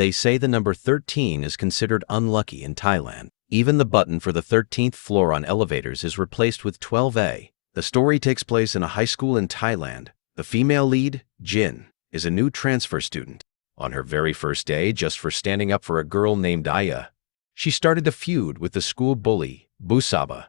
They say the number 13 is considered unlucky in Thailand. Even the button for the 13th floor on elevators is replaced with 12A. The story takes place in a high school in Thailand. The female lead, Jin, is a new transfer student. On her very first day, just for standing up for a girl named Aya, she started a feud with the school bully, Busaba.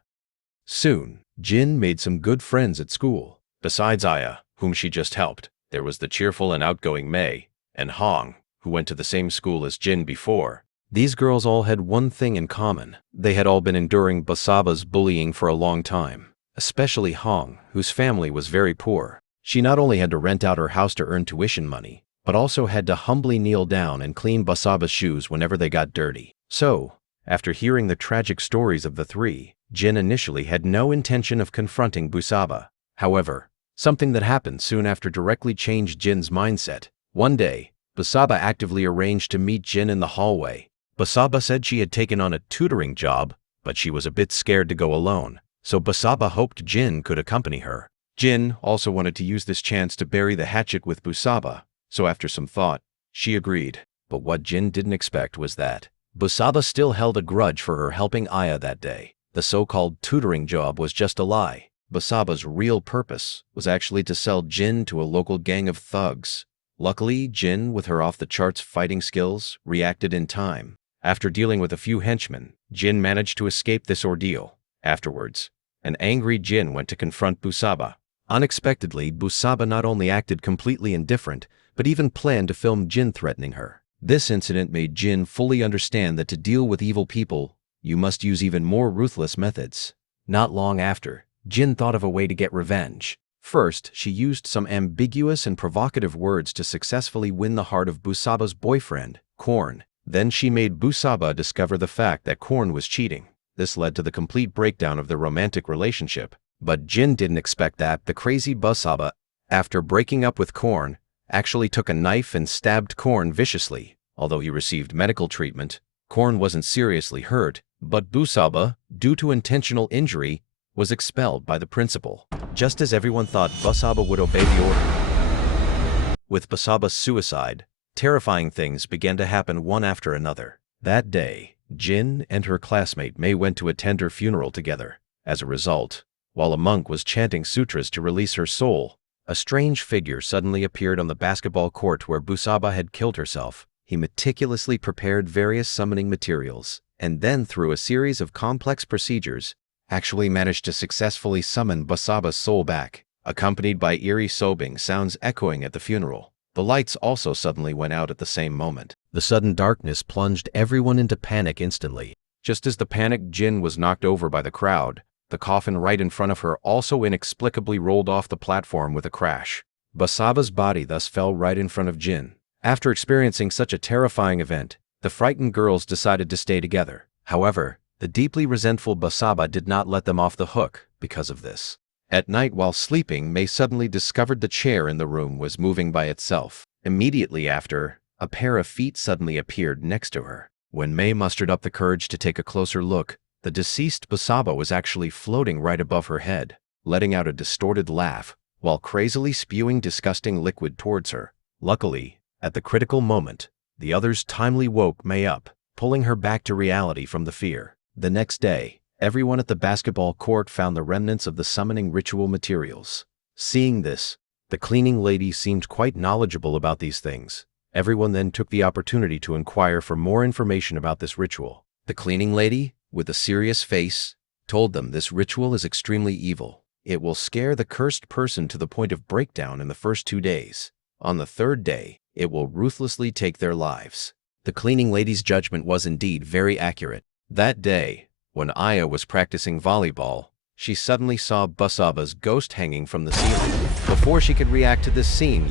Soon, Jin made some good friends at school. Besides Aya, whom she just helped, there was the cheerful and outgoing Mei, and Hong, who went to the same school as Jin before. These girls all had one thing in common. They had all been enduring Busaba's bullying for a long time, especially Hong, whose family was very poor. She not only had to rent out her house to earn tuition money, but also had to humbly kneel down and clean Busaba's shoes whenever they got dirty. So, after hearing the tragic stories of the three, Jin initially had no intention of confronting Busaba. However, something that happened soon after directly changed Jin's mindset. One day, Busaba actively arranged to meet Jin in the hallway. Busaba said she had taken on a tutoring job, but she was a bit scared to go alone, so Busaba hoped Jin could accompany her. Jin also wanted to use this chance to bury the hatchet with Busaba, so after some thought, she agreed. But what Jin didn't expect was that Busaba still held a grudge for her helping Aya that day. The so-called tutoring job was just a lie. Busaba's real purpose was actually to sell Jin to a local gang of thugs. Luckily, Jin, with her off-the-charts fighting skills, reacted in time. After dealing with a few henchmen, Jin managed to escape this ordeal. Afterwards, an angry Jin went to confront Busaba. Unexpectedly, Busaba not only acted completely indifferent, but even planned to film Jin threatening her. This incident made Jin fully understand that to deal with evil people, you must use even more ruthless methods. Not long after, Jin thought of a way to get revenge. First, she used some ambiguous and provocative words to successfully win the heart of Busaba's boyfriend, Korn. Then she made Busaba discover the fact that Korn was cheating. This led to the complete breakdown of their romantic relationship. But Jin didn't expect that. The crazy Busaba, after breaking up with Korn, actually took a knife and stabbed Korn viciously. Although he received medical treatment, Korn wasn't seriously hurt, but Busaba, due to intentional injury, was expelled by the principal. Just as everyone thought Busaba would obey the order. With Busaba's suicide, terrifying things began to happen one after another. That day, Jin and her classmate Mei went to attend her funeral together. As a result, while a monk was chanting sutras to release her soul, a strange figure suddenly appeared on the basketball court where Busaba had killed herself. He meticulously prepared various summoning materials, and then through a series of complex procedures, actually managed to successfully summon Busaba's soul back, accompanied by eerie sobbing sounds echoing at the funeral. The lights also suddenly went out at the same moment. The sudden darkness plunged everyone into panic instantly. Just as the panicked Jin was knocked over by the crowd, the coffin right in front of her also inexplicably rolled off the platform with a crash. Busaba's body thus fell right in front of Jin. After experiencing such a terrifying event, the frightened girls decided to stay together. However, the deeply resentful Busaba did not let them off the hook because of this. At night while sleeping, Mei suddenly discovered the chair in the room was moving by itself. Immediately after, a pair of feet suddenly appeared next to her. When Mei mustered up the courage to take a closer look, the deceased Busaba was actually floating right above her head, letting out a distorted laugh, while crazily spewing disgusting liquid towards her. Luckily, at the critical moment, the others timely woke Mei up, pulling her back to reality from the fear. The next day, everyone at the basketball court found the remnants of the summoning ritual materials. Seeing this, the cleaning lady seemed quite knowledgeable about these things. Everyone then took the opportunity to inquire for more information about this ritual. The cleaning lady, with a serious face, told them this ritual is extremely evil. It will scare the cursed person to the point of breakdown in the first 2 days. On the 3rd day, it will ruthlessly take their lives. The cleaning lady's judgment was indeed very accurate. That day, when Aya was practicing volleyball, she suddenly saw Busaba's ghost hanging from the ceiling. Before she could react to this scene,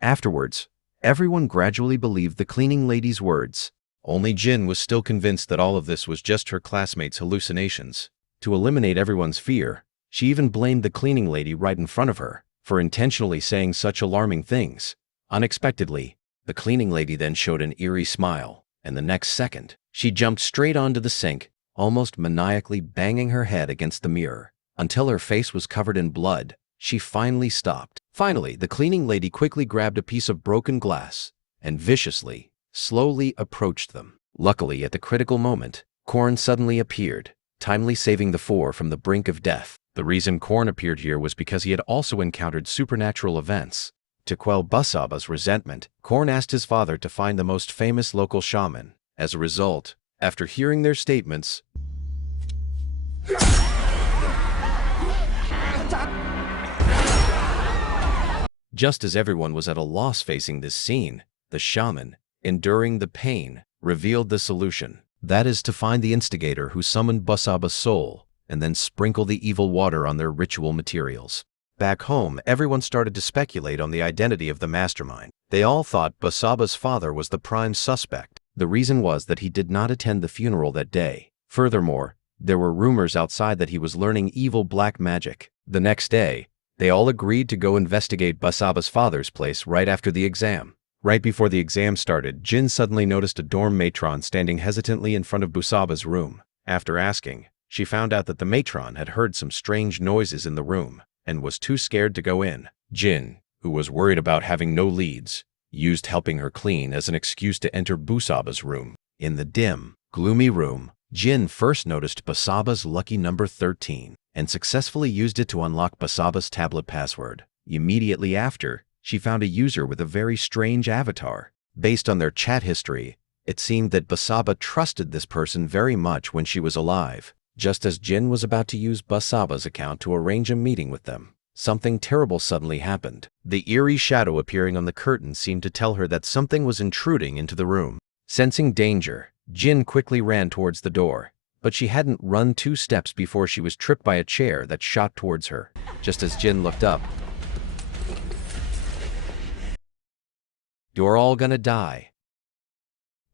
Afterwards, everyone gradually believed the cleaning lady's words. Only Jin was still convinced that all of this was just her classmates' hallucinations. To eliminate everyone's fear, she even blamed the cleaning lady right in front of her for intentionally saying such alarming things. Unexpectedly, the cleaning lady then showed an eerie smile, and the next second, she jumped straight onto the sink, almost maniacally banging her head against the mirror, until her face was covered in blood. she finally stopped. Finally, the cleaning lady quickly grabbed a piece of broken glass and viciously, slowly approached them. Luckily, at the critical moment, Korn suddenly appeared, timely saving the four from the brink of death. The reason Korn appeared here was because he had also encountered supernatural events. To quell Basaba's resentment, Korn asked his father to find the most famous local shaman. As a result, after hearing their statements, just as everyone was at a loss facing this scene, the shaman, enduring the pain, revealed the solution. That is to find the instigator who summoned Basaba's soul and then sprinkle the evil water on their ritual materials. Back home, everyone started to speculate on the identity of the mastermind. They all thought Basaba's father was the prime suspect. The reason was that he did not attend the funeral that day. Furthermore, there were rumors outside that he was learning evil black magic. The next day, they all agreed to go investigate Basaba's father's place right after the exam. Right before the exam started, Jin suddenly noticed a dorm matron standing hesitantly in front of Basaba's room. After asking, she found out that the matron had heard some strange noises in the room and was too scared to go in. Jin, who was worried about having no leads, used helping her clean as an excuse to enter Basaba's room. In the dim, gloomy room, Jin first noticed Basaba's lucky number 13 and successfully used it to unlock Basaba's tablet password. Immediately after, she found a user with a very strange avatar. Based on their chat history, it seemed that Basaba trusted this person very much when she was alive. Just as Jin was about to use Basaba's account to arrange a meeting with them, something terrible suddenly happened. The eerie shadow appearing on the curtain seemed to tell her that something was intruding into the room. Sensing danger, Jin quickly ran towards the door, but she hadn't run 2 steps before she was tripped by a chair that shot towards her. Just as Jin looked up, "You're all gonna die."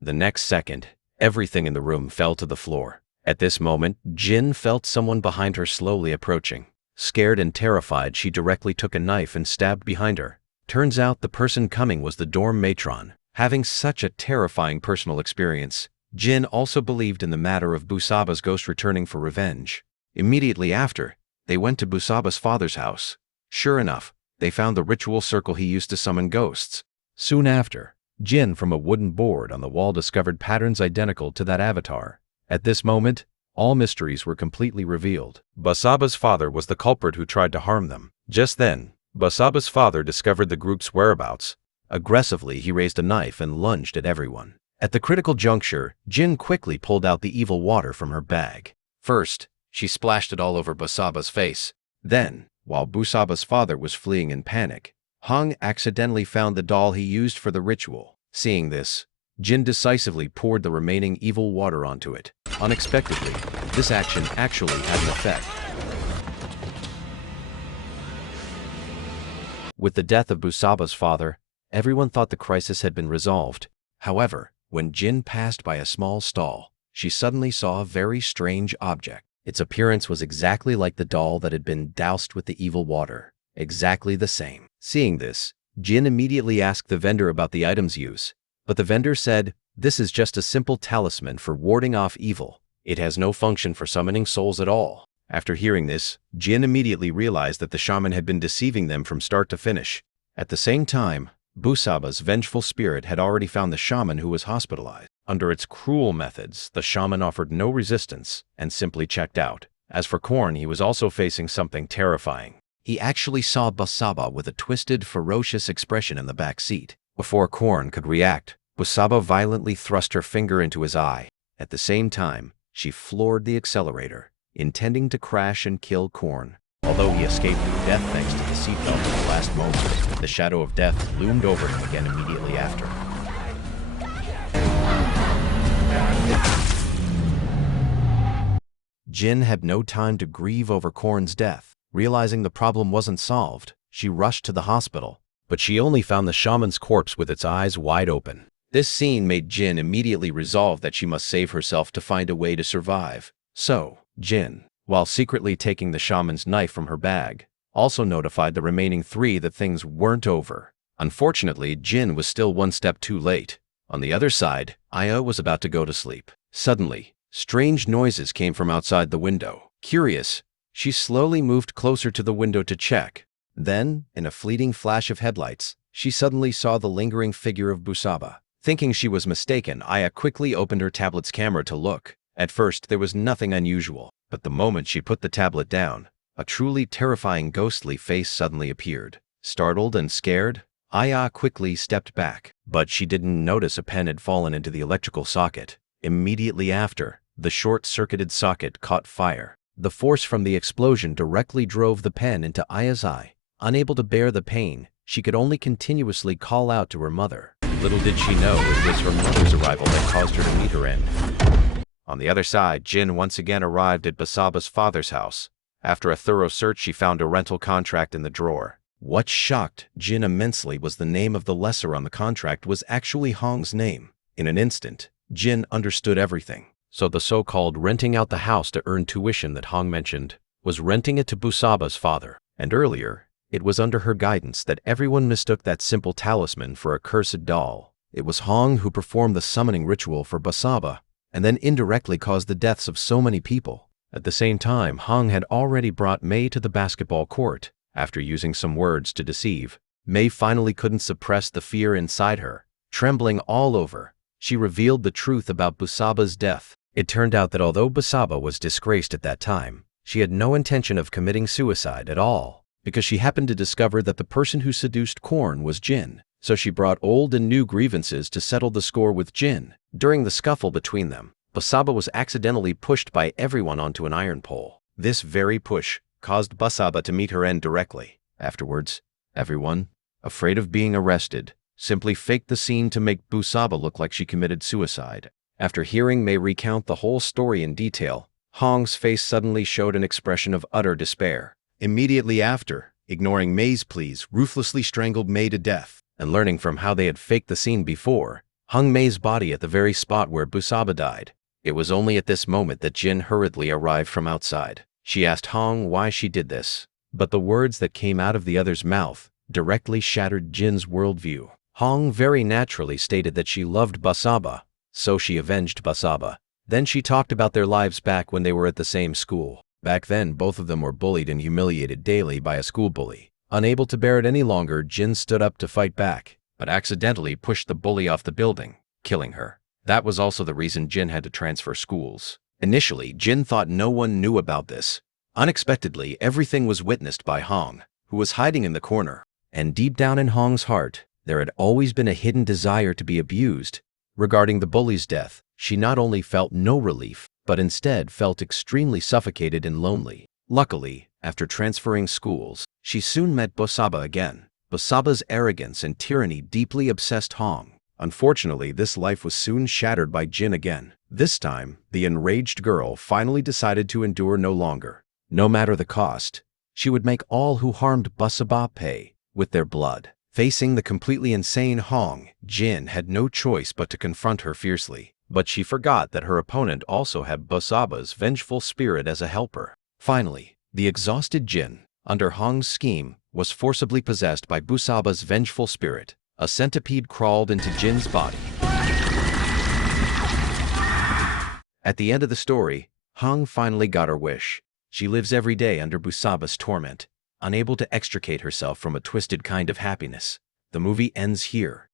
The next second, everything in the room fell to the floor. At this moment, Jin felt someone behind her slowly approaching. Scared and terrified, she directly took a knife and stabbed behind her. Turns out the person coming was the dorm matron. Having such a terrifying personal experience, Jin also believed in the matter of Basaba's ghost returning for revenge. Immediately after, they went to Basaba's father's house. Sure enough, they found the ritual circle he used to summon ghosts. Soon after, Jin from a wooden board on the wall discovered patterns identical to that avatar. At this moment, all mysteries were completely revealed. Basaba's father was the culprit who tried to harm them. Just then, Basaba's father discovered the group's whereabouts. Aggressively, he raised a knife and lunged at everyone. At the critical juncture, Jin quickly pulled out the evil water from her bag. First, she splashed it all over Basaba's face. Then, while Basaba's father was fleeing in panic, Hong accidentally found the doll he used for the ritual. Seeing this, Jin decisively poured the remaining evil water onto it. Unexpectedly, this action actually had an effect. With the death of Basaba's father, everyone thought the crisis had been resolved. However, when Jin passed by a small stall, she suddenly saw a very strange object. Its appearance was exactly like the doll that had been doused with the evil water. Exactly the same. Seeing this, Jin immediately asked the vendor about the item's use, but the vendor said, "This is just a simple talisman for warding off evil. It has no function for summoning souls at all." After hearing this, Jin immediately realized that the shaman had been deceiving them from start to finish. At the same time, Basaba's vengeful spirit had already found the shaman who was hospitalized. Under its cruel methods, the shaman offered no resistance and simply checked out. As for Korn, he was also facing something terrifying. He actually saw Basaba with a twisted, ferocious expression in the back seat. Before Korn could react, Basaba violently thrust her finger into his eye. At the same time, she floored the accelerator, intending to crash and kill Korn. Although he escaped through death thanks to the seatbelt at the last moment, the shadow of death loomed over him again immediately after. Jin had no time to grieve over Korn's death. Realizing the problem wasn't solved, she rushed to the hospital, but she only found the shaman's corpse with its eyes wide open. This scene made Jin immediately resolve that she must save herself to find a way to survive. So, Jin, while secretly taking the shaman's knife from her bag, also notified the remaining 3 that things weren't over. Unfortunately, Jin was still 1 step too late. On the other side, Aya was about to go to sleep. Suddenly, strange noises came from outside the window. Curious, she slowly moved closer to the window to check. Then, in a fleeting flash of headlights, she suddenly saw the lingering figure of Busaba. Thinking she was mistaken, Aya quickly opened her tablet's camera to look. At first, there was nothing unusual, but the moment she put the tablet down, a truly terrifying ghostly face suddenly appeared. Startled and scared, Aya quickly stepped back, but she didn't notice a pen had fallen into the electrical socket. Immediately after, the short-circuited socket caught fire. The force from the explosion directly drove the pen into Aya's eye. Unable to bear the pain, she could only continuously call out to her mother. Little did she know it was her mother's arrival that caused her to meet her end. On the other side, Jin once again arrived at Basaba's father's house. After a thorough search, she found a rental contract in the drawer. What shocked Jin immensely was the name of the lessor on the contract was actually Hong's name. In an instant, Jin understood everything. So the so-called renting out the house to earn tuition that Hong mentioned was renting it to Busaba's father. And earlier, it was under her guidance that everyone mistook that simple talisman for a cursed doll. It was Hong who performed the summoning ritual for Busaba, and then indirectly caused the deaths of so many people. At the same time, Hong had already brought Mei to the basketball court. After using some words to deceive, Mei finally couldn't suppress the fear inside her. Trembling all over, she revealed the truth about Busaba's death. It turned out that although Busaba was disgraced at that time, she had no intention of committing suicide at all, because she happened to discover that the person who seduced Korn was Jin. So she brought old and new grievances to settle the score with Jin. During the scuffle between them, Busaba was accidentally pushed by everyone onto an iron pole. This very push caused Busaba to meet her end directly. Afterwards, everyone, afraid of being arrested, simply faked the scene to make Busaba look like she committed suicide. After hearing Mei recount the whole story in detail, Hong's face suddenly showed an expression of utter despair. Immediately after, ignoring Mei's pleas, ruthlessly strangled Mei to death. And learning from how they had faked the scene before, hung Mei's body at the very spot where Busaba died. It was only at this moment that Jin hurriedly arrived from outside. She asked Hong why she did this, but the words that came out of the other's mouth directly shattered Jin's worldview. Hong very naturally stated that she loved Busaba, so she avenged Busaba. Then she talked about their lives back when they were at the same school. Back then, both of them were bullied and humiliated daily by a school bully. Unable to bear it any longer, Jin stood up to fight back, but accidentally pushed the bully off the building, killing her. That was also the reason Jin had to transfer schools. Initially, Jin thought no one knew about this. Unexpectedly, everything was witnessed by Hong, who was hiding in the corner. And deep down in Hong's heart, there had always been a hidden desire to be abused. Regarding the bully's death, she not only felt no relief, but instead felt extremely suffocated and lonely. Luckily, after transferring schools, she soon met Busaba again. Busaba's arrogance and tyranny deeply obsessed Hong. Unfortunately, this life was soon shattered by Jin again. This time, the enraged girl finally decided to endure no longer. No matter the cost, she would make all who harmed Busaba pay with their blood. Facing the completely insane Hong, Jin had no choice but to confront her fiercely. But she forgot that her opponent also had Busaba's vengeful spirit as a helper. Finally, the exhausted Jin, under Hong's scheme, was forcibly possessed by Busaba's vengeful spirit. A centipede crawled into Jin's body. At the end of the story, Hong finally got her wish. She lives every day under Busaba's torment, unable to extricate herself from a twisted kind of happiness. The movie ends here.